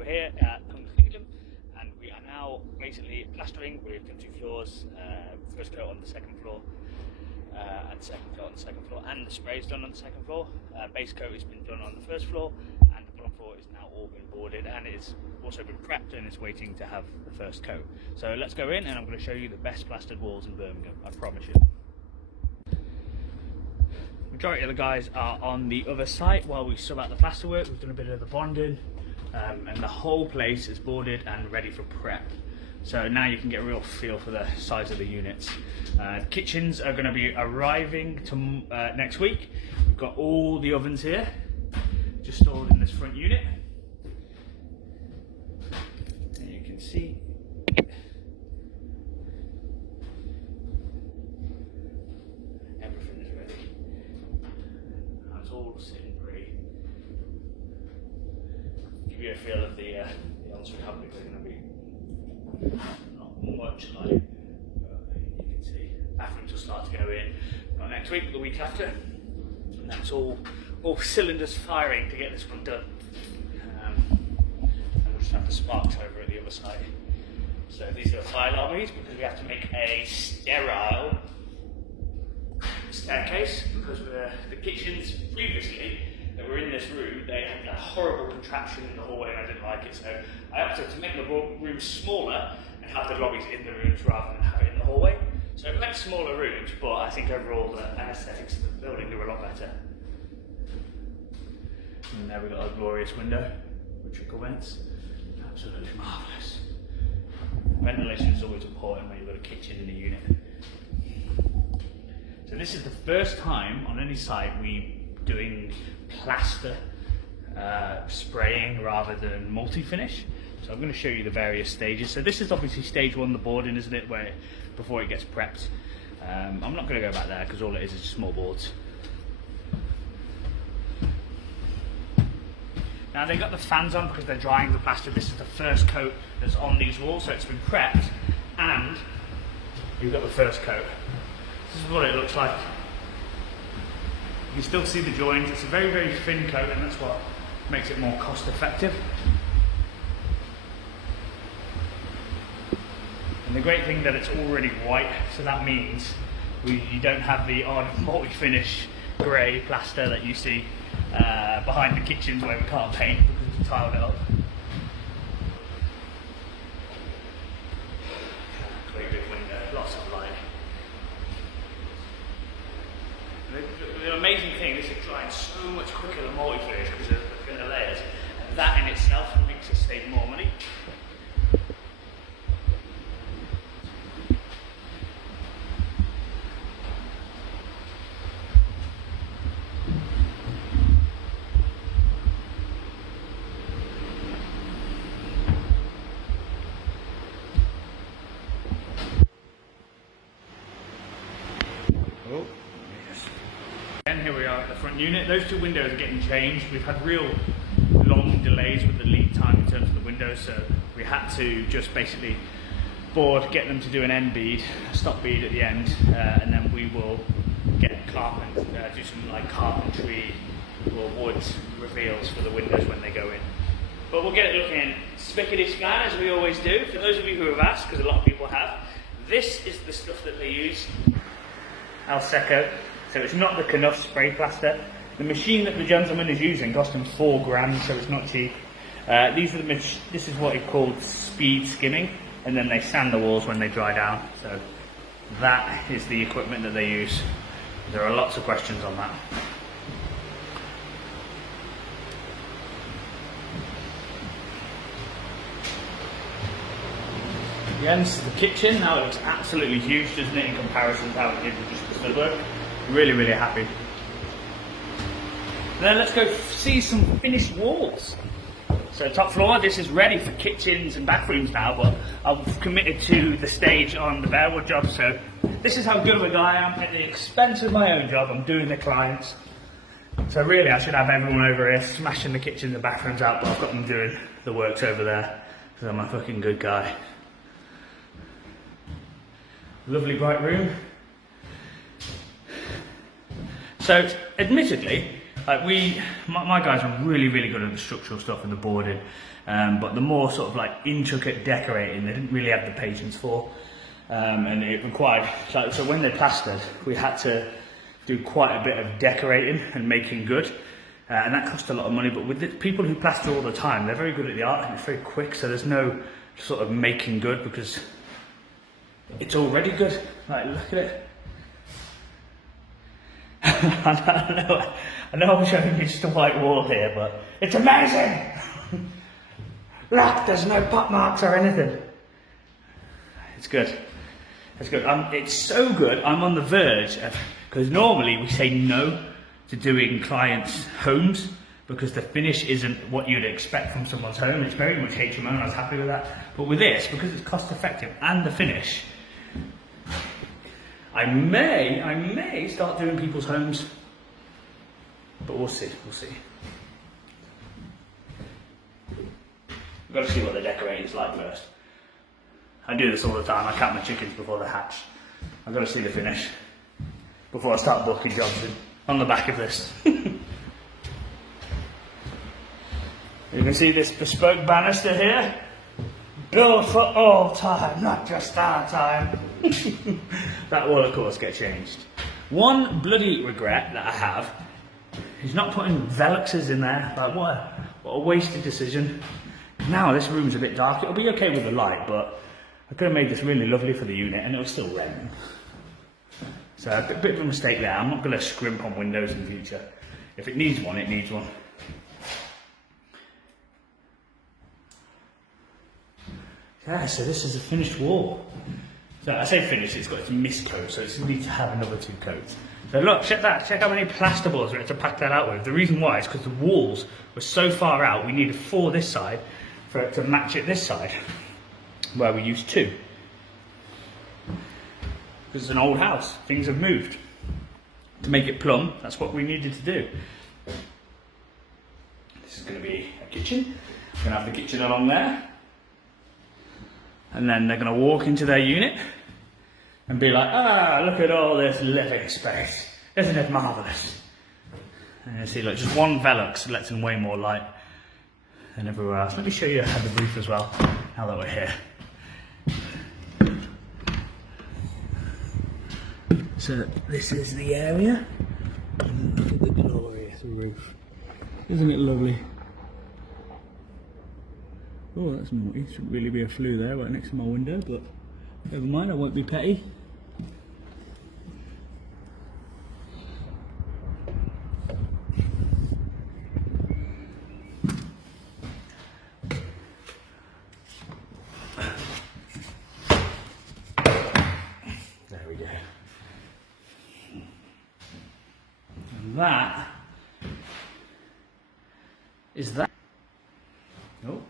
we're here at Birmingham, and we are now basically plastering. We've done 2 floors, first coat on the second floor, and second coat on the second floor, and the spray's done on the second floor. Base coat has been done on the first floor, and the bottom floor is now all been boarded, and it's also been prepped and it's waiting to have the first coat. So let's go in and I'm going to show you the best plastered walls in Birmingham, I promise you. Majority of the guys are on the other site while we sub out the plaster work. We've done a bit of the bonding, and the whole place is boarded and ready for prep. So now you can get a real feel for the size of the units. Kitchens are going to be arriving to, next week. We've got all the ovens here, just stored in this front unit. And you can see everything is ready. It's all sitting pretty. Give you a feel of the ensuite Hagley. They're going to be not much like, you can see bathrooms will start to go in not next week but the week after, and that's all cylinders firing to get this one done. And we'll just have the sparks over at the other side. So these are the fire lobbies, because we have to make a sterile staircase, because the kitchens previously that were in this room, they had that horrible contraption in the hallway and I didn't like it, so I opted to make the rooms smaller and have the lobbies in the rooms rather than have it in the hallway. So it meant smaller rooms, but I think overall the aesthetics of the building are a lot better. And there we've got a glorious window with trickle vents. Absolutely marvellous. Ventilation is always important when you've got a kitchen in a unit. So this is the first time on any site we doing plaster spraying rather than multi-finish. So I'm going to show you the various stages. So this is obviously stage 1, the boarding, isn't it, where before it gets prepped. I'm not going to go back there because all it is small boards. Now they've got the fans on because they're drying the plaster. This is the first coat that's on these walls, so it's been prepped and you've got the first coat. This is what it looks like. You can still see the joins. It's a very, very thin coat, and that's what makes it more cost effective. And the great thing that it's already white, so that means you don't have the odd multi-finish grey plaster that you see behind the kitchens where we can't paint because we've tiled it up. Great big window, lots of light. The amazing thing, this is drying so much quicker than multi-finish because of the thinner layers. That in itself makes us save more money. And here we are at the front unit. Those 2 windows are getting changed. We've had real long delays with the lead time in terms of the windows, so we had to just basically get them to do an end bead, a stop bead at the end, and then we will get do some like carpentry or wood reveals for the windows when they go in. But we'll get it looking spickety-span as we always do. For those of you who have asked, because a lot of people have, this is the stuff that they use, Al Secco. So it's not the Knuff spray plaster. The machine that the gentleman is using cost him £4 so it's not cheap. This is what he called speed skimming, and then they sand the walls when they dry down. So that is the equipment that they use. There are lots of questions on that. Again, this is the kitchen. Now it looks absolutely huge, doesn't it, in comparison to how it did with just the stud work. Really, really happy. And then let's go see some finished walls. So top floor, this is ready for kitchens and bathrooms now, but I've committed to the stage on the barewood job, so this is how good of a guy I am. At the expense of my own job, I'm doing the clients. So really I should have everyone over here smashing the kitchens and bathrooms out, but I've got them doing the works over there, because I'm a fucking good guy. Lovely bright room. So, admittedly, Like my guys are really, really good at the structural stuff and the boarding, but the more sort of like intricate decorating, they didn't really have the patience for, and it required, so when they plastered, we had to do quite a bit of decorating and making good, and that cost a lot of money, but with the people who plaster all the time, they're very good at the art and it's very quick, so there's no sort of making good because it's already good. Like, look at it. I know I'm showing you just a white wall here, but it's amazing! Look, there's no pot marks or anything. It's good. It's good. It's so good, I'm on the verge of, because normally we say no to doing clients' homes because the finish isn't what you'd expect from someone's home. It's very much HMO and I was happy with that. But with this, because it's cost effective and the finish, I may start doing people's homes, but we'll see, We've got to see what the decorating's like first. I do this all the time, I count my chickens before they hatch. I've got to see the finish before I start booking jobs in, on the back of this. You can see this bespoke banister here. Built for all time, not just our time. That will of course get changed. One bloody regret that I have is not putting Veluxes in there. Like what a wasted decision. Now this room's a bit dark. It'll be okay with the light, but I could have made this really lovely for the unit and it'll still rain. So a bit of a mistake there. I'm not going to scrimp on windows in the future. If it needs one, it needs one. Yeah, so this is a finished wall. So I say finished, it's got its mist coat, so it's going to need to have another 2 coats. So look, check that, check how many plasterboards we had to pack that out with. The reason why is because the walls were so far out, we needed 4 this side for it to match it this side, where we used 2. Because it's an old house, things have moved. To make it plumb, that's what we needed to do. This is going to be a kitchen. We're going to have the kitchen along there. And then they're going to walk into their unit and be like, ah, look at all this living space. Isn't it marvellous? And you see, look, just one Velux lets in way more light than everywhere else. Let me show you the roof as well, now that we're here. So this is the area. And look at the glorious roof. Isn't it lovely? Oh, that's naughty. Shouldn't really be a flue there right next to my window, but never mind, I won't be petty. There we go. And that is that. Oh.